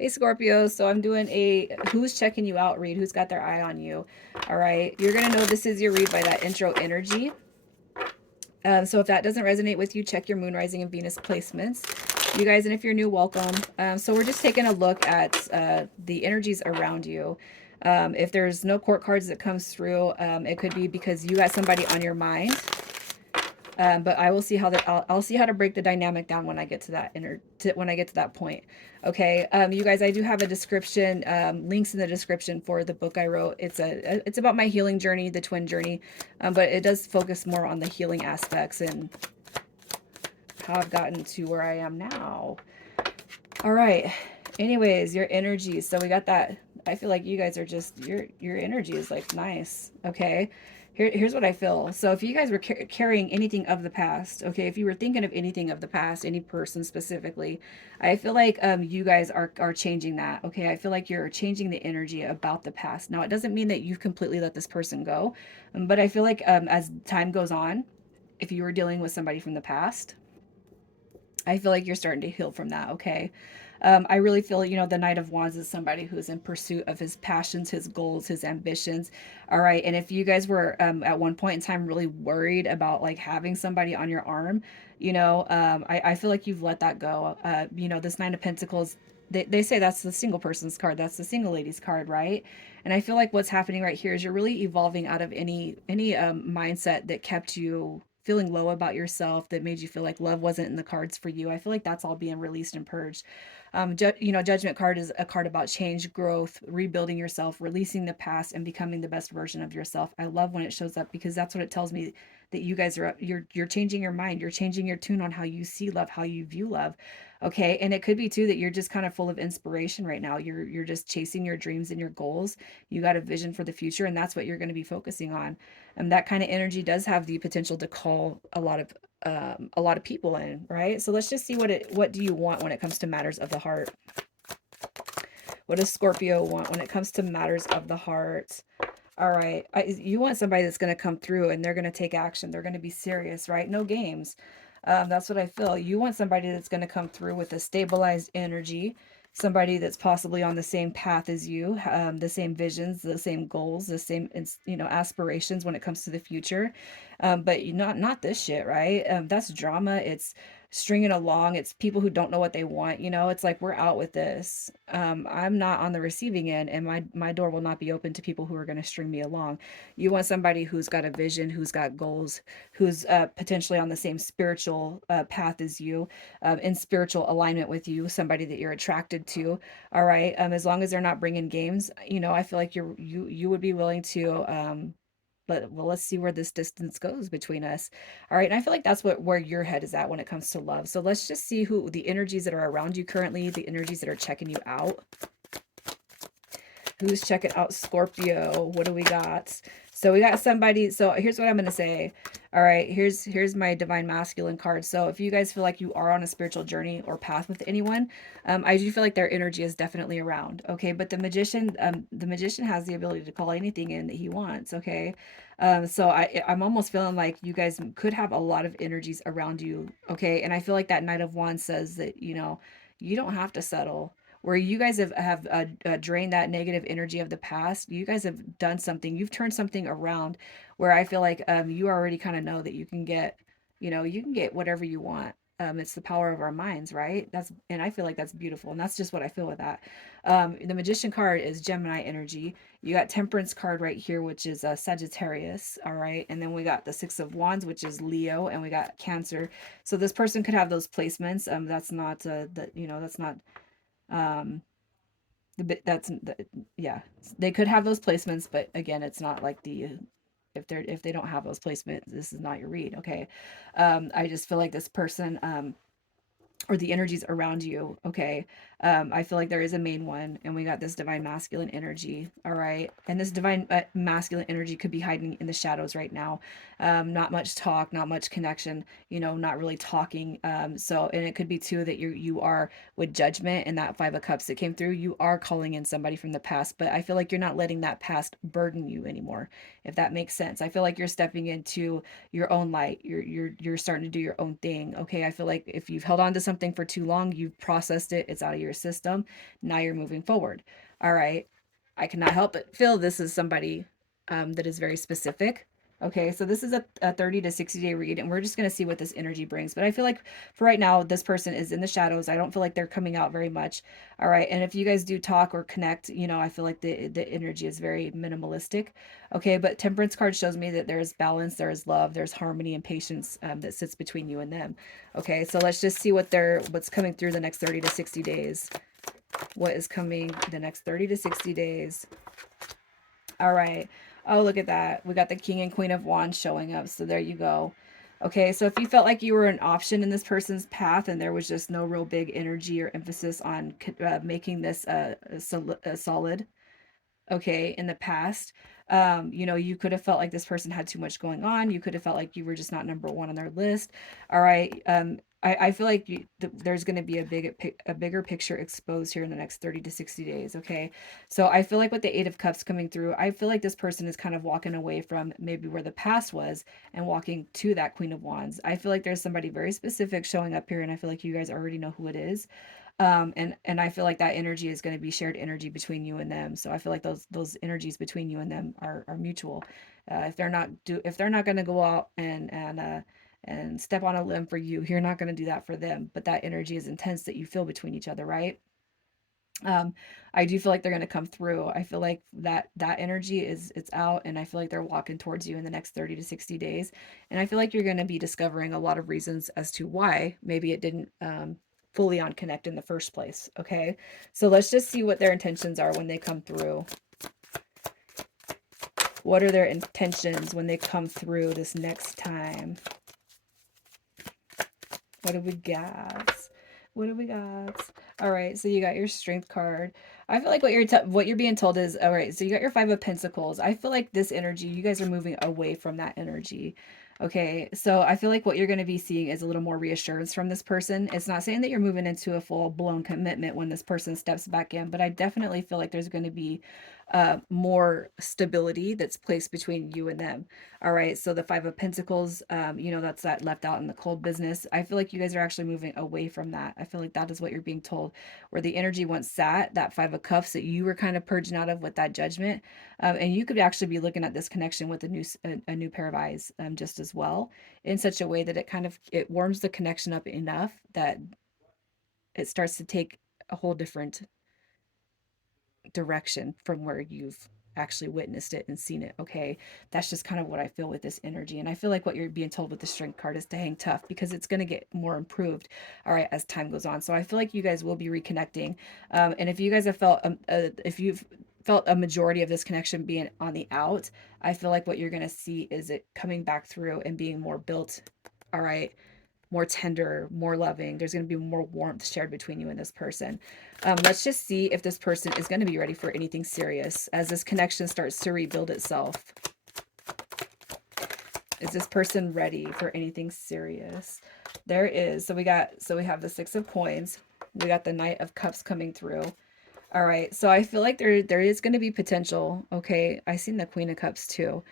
Hey Scorpio, so I'm doing a who's checking you out read, who's got their eye on you. All right, you're gonna know this is your read by that intro energy. So if that doesn't resonate with you, check your moon, rising, and Venus placements. You guys, and if you're new, welcome. So we're just taking a look at the energies around you. If there's no court cards that comes through, it could be because you got somebody on your mind. But I will see how that I'll see how to break the dynamic down when I get to that when I get to that point. Okay, you guys, I do have a description, links in the description for the book I wrote. It's about my healing journey, the twin journey, but it does focus more on the healing aspects and how I've gotten to where I am now. All right. Anyways, your energy. So we got that. I feel like you guys are just your energy is like nice. Okay. Here's what I feel. So if you guys were carrying anything of the past, okay, if you were thinking of anything of the past, any person specifically, I feel like you guys are changing that. Okay, I feel like you're changing the energy about the past. Now it doesn't mean that you've completely let this person go, but I feel like as time goes on, if you were dealing with somebody from the past, I feel like you're starting to heal from that. Okay. I really feel, the Knight of Wands is somebody who's in pursuit of his passions, his goals, his ambitions. All right. And if you guys were at one point in time really worried about like having somebody on your arm, I feel like you've let that go. This Nine of Pentacles, they say that's the single person's card. That's the single lady's card, right? And I feel like what's happening right here is you're really evolving out of any mindset that kept you feeling low about yourself, that made you feel like love wasn't in the cards for you. I feel like that's all being released and purged. Judgment card is a card about change, growth, rebuilding yourself, releasing the past, and becoming the best version of yourself. I love when it shows up because that's what it tells me, that you guys are you're changing your mind, you're changing your tune on how you see love, how you view love. Okay, and it could be too that you're just kind of full of inspiration right now. You're just chasing your dreams and your goals. You got a vision for the future, and that's what you're going to be focusing on. And that kind of energy does have the potential to call a lot of people in, right? So let's just see what do you want when it comes to matters of the heart. What does Scorpio want when it comes to matters of the heart? All right, you want somebody that's going to come through and they're going to take action. They're going to be serious, right? No games. That's what I feel. You want somebody that's going to come through with a stabilized energy, somebody that's possibly on the same path as you, the same visions, the same goals, the same aspirations when it comes to the future. But not this shit, right? That's drama. It's stringing along. It's people who don't know what they want. It's like we're out with this. I'm not on the receiving end, and my door will not be open to people who are going to string me along. You want somebody who's got a vision, who's got goals, who's potentially on the same spiritual path as you, in spiritual alignment with you, somebody that you're attracted to. All right. As long as they're not bringing games, I feel like you would be willing to. But well, let's see where this distance goes between us. All right, and I feel like that's where your head is at when it comes to love. So let's just see who the energies that are around you currently, the energies that are checking you out. Who's checking out Scorpio? What do we got? So we got somebody. So here's what I'm going to say. All right, here's my divine masculine card. So if you guys feel like you are on a spiritual journey or path with anyone, I do feel like their energy is definitely around. Okay, but the magician has the ability to call anything in that he wants. Okay, so I'm almost feeling like you guys could have a lot of energies around you. Okay, and I feel like that Knight of Wands says that you don't have to settle, where you guys have drained that negative energy of the past. You guys have done something. You've turned something around, where I feel like you already kind of know that you can get whatever you want. It's the power of our minds, right? And I feel like that's beautiful, and that's just what I feel with that. The Magician card is Gemini energy. You got Temperance card right here, which is Sagittarius. All right, and then we got the Six of Wands, which is Leo, and we got Cancer. So this person could have those placements. That's not that's not um that's yeah, they could have those placements, but again, it's not like if they don't have those placements, this is not your read. Okay. I just feel like this person or the energies around you. Okay. I feel like there is a main one, and we got this divine masculine energy. All right. And this divine masculine energy could be hiding in the shadows right now. Not much talk, not much connection, not really talking. And it could be too that you are with Judgment and that Five of Cups that came through. You are calling in somebody from the past, but I feel like you're not letting that past burden you anymore, if that makes sense. I feel like you're stepping into your own light. You're starting to do your own thing. Okay. I feel like if you've held on to something for too long, you've processed it, it's out of your system. Now you're moving forward. All right. I cannot help but feel this is somebody that is very specific. Okay, so this is a 30 to 60 day read, and we're just going to see what this energy brings. But I feel like for right now, this person is in the shadows. I don't feel like they're coming out very much. All right, and if you guys do talk or connect, I feel like the energy is very minimalistic. Okay, but Temperance card shows me that there is balance, there is love, there's harmony and patience that sits between you and them. Okay, so let's just see what's coming through the next 30 to 60 days. What is coming the next 30 to 60 days? All right. Oh, look at that. We got the King and Queen of Wands showing up. So there you go. Okay, so if you felt like you were an option in this person's path and there was just no real big energy or emphasis on making this a solid, okay, in the past, you could have felt like this person had too much going on. You could have felt like you were just not number one on their list. All right. I feel like there's going to be a bigger picture exposed here in the next 30 to 60 days. Okay. So I feel like with the Eight of Cups coming through, I feel like this person is kind of walking away from maybe where the past was and walking to that Queen of Wands. I feel like there's somebody very specific showing up here, and I feel like you guys already know who it is. And I feel like that energy is going to be shared energy between you and them. So I feel like those energies between you and them are mutual. If they're not going to go out and step on a limb for you, you're not going to do that for them. But that energy is intense that you feel between each other, right? um I do feel like they're going to come through. I feel like that energy is it's out, and I feel like they're walking towards you in the next 30 to 60 days. And I feel like you're going to be discovering a lot of reasons as to why maybe it didn't fully on connect in the first place. Okay, so let's just see what their intentions are when they come through. What are their intentions when they come through this next time? What do we got? What do we got? All right, so you got your strength card. I feel like what you're being told is, all right, so you got your Five of Pentacles. I feel like this energy, you guys are moving away from that energy. Okay, so I feel like what you're going to be seeing is a little more reassurance from this person. It's not saying that you're moving into a full-blown commitment when this person steps back in, but I definitely feel like there's going to be more stability that's placed between you and them. All right, so the Five of Pentacles, that's that left out in the cold business. I feel like you guys are actually moving away from that. I feel like that is what you're being told, where the energy once sat, that Five of Cups that you were kind of purging out of with that judgment. And you could actually be looking at this connection with a new pair of eyes, just as well, in such a way that it warms the connection up enough that it starts to take a whole different direction from where you've actually witnessed it and seen it. Okay, that's just kind of what I feel with this energy. And I feel like what you're being told with the strength card is to hang tough, because it's going to get more improved, all right, as time goes on. So I feel like you guys will be reconnecting. And if you guys have felt if you've felt a majority of this connection being on the out, I feel like what you're going to see is it coming back through and being more built, all right, more tender, more loving. There's going to be more warmth shared between you and this person. Let's just see if this person is going to be ready for anything serious as this connection starts to rebuild itself. Is this person ready for anything serious? There is. So we have the Six of Coins. We got the Knight of Cups coming through. All right. So I feel like there is going to be potential. Okay. I seen the Queen of Cups too.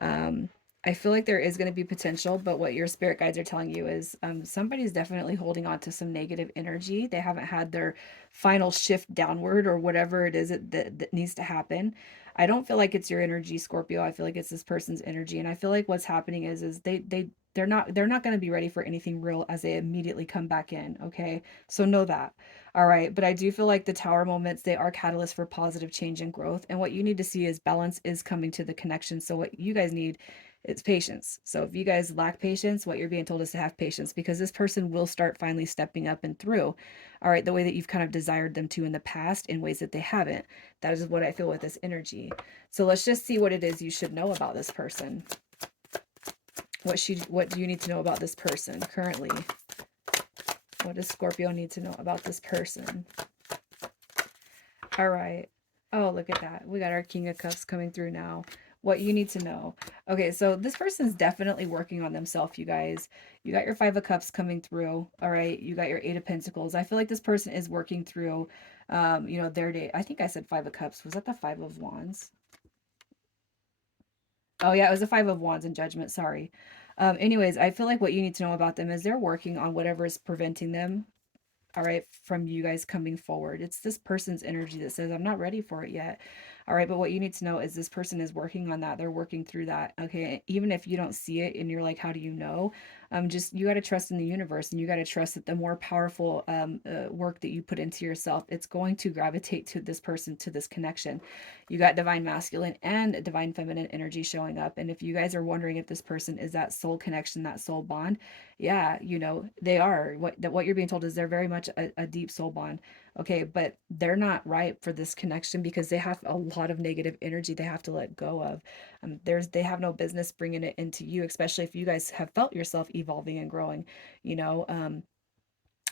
Um, I feel like there is going to be potential, but what your spirit guides are telling you is somebody's definitely holding on to some negative energy. They haven't had their final shift downward or whatever it is that needs to happen. I don't feel like it's your energy, Scorpio. I feel like it's this person's energy, and I feel like what's happening is they're not going to be ready for anything real as they immediately come back in. Okay, so know that. All right, but I do feel like the tower moments, they are catalysts for positive change and growth. And what you need to see is balance is coming to the connection. So what you guys need is patience. So if you guys lack patience, what you're being told is to have patience, because this person will start finally stepping up and through, all right, the way that you've kind of desired them to in the past in ways that they haven't. That is what I feel with this energy. So let's just see what it is you should know about this person. What do you need to know about this person currently? What does Scorpio need to know about this person? All right. Oh, look at that. We got our King of Cups coming through now. What you need to know. Okay, so this person's definitely working on themselves, you guys. You got your Five of Cups coming through. All right. You got your Eight of Pentacles. I feel like this person is working through, their day. I think I said Five of Cups. Was that the Five of Wands? Oh, yeah, it was a Five of Wands in Judgment. Sorry. Anyways, I feel like what you need to know about them is they're working on whatever is preventing them all right, from you guys coming forward. It's this person's energy that says, I'm not ready for it yet. All right, but what you need to know is this person is working on that. They're working through that. Okay, even if you don't see it and you're like, how do you know? Just you got to trust in the universe, and you got to trust that the more powerful work that you put into yourself, it's going to gravitate to this person, to this connection. You got divine masculine and divine feminine energy showing up. And if you guys are wondering if this person is that soul connection, that soul bond, yeah, they are. What you're being told is they're very much a deep soul bond. Okay, but they're not ripe for this connection because they have a lot of negative energy they have to let go of. They have no business bringing it into you, especially if you guys have felt yourself evolving and growing. You know,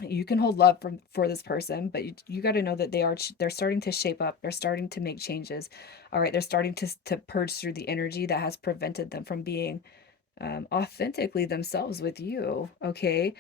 you can hold love for this person, but you got to know that they're starting to shape up. They're starting to make changes. All right, they're starting to purge through the energy that has prevented them from being authentically themselves with you. Okay,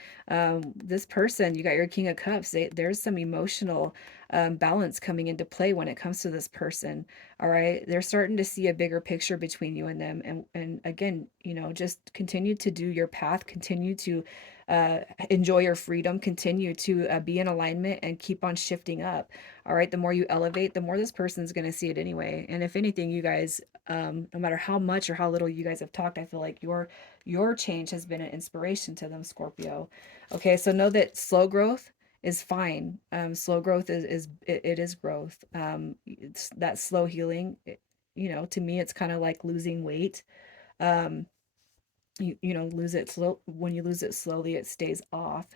this person, you got your King of Cups. There's some emotional balance coming into play when it comes to this person. All right, they're starting to see a bigger picture between you and them, and again, just continue to do your path, continue to uh, enjoy your freedom, continue to be in alignment, and keep on shifting up. All right, the more you elevate, the more this person's going to see it anyway. And if anything, you guys, no matter how much or how little you guys have talked, I feel like your change has been an inspiration to them, Scorpio. Okay, so know that slow growth is fine. Slow growth it is growth. It's that slow healing. To me, it's kind of like losing weight. Um, lose it slow. When you lose it slowly, it stays off.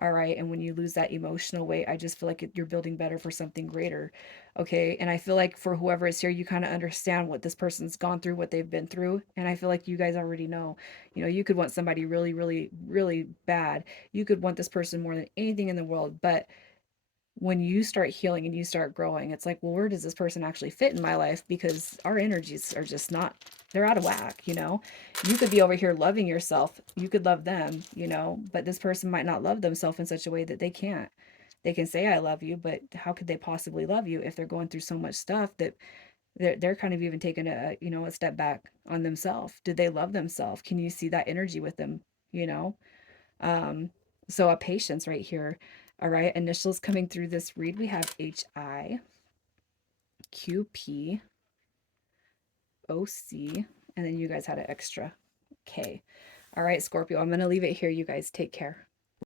All right, and when you lose that emotional weight, I just feel like you're building better for something greater. Okay, and I feel like for whoever is here, you kind of understand what this person's gone through, what they've been through, and I feel like you guys already know. You could want somebody really, really, really bad. You could want this person more than anything in the world, but when you start healing and you start growing, it's like, well, where does this person actually fit in my life? Because our energies are just not, they're out of whack. You could be over here loving yourself, you could love them, but this person might not love themselves in such a way that they can't. They can say, I love you, but how could they possibly love you if they're going through so much stuff that they're kind of even taking a step back on themselves? Did they love themselves? Can you see that energy with them? You know? Um, so a patience right here. All right, initials coming through this read. We have HI, QP, OC, and then you guys had an extra K. All right, Scorpio, I'm going to leave it here. You guys take care.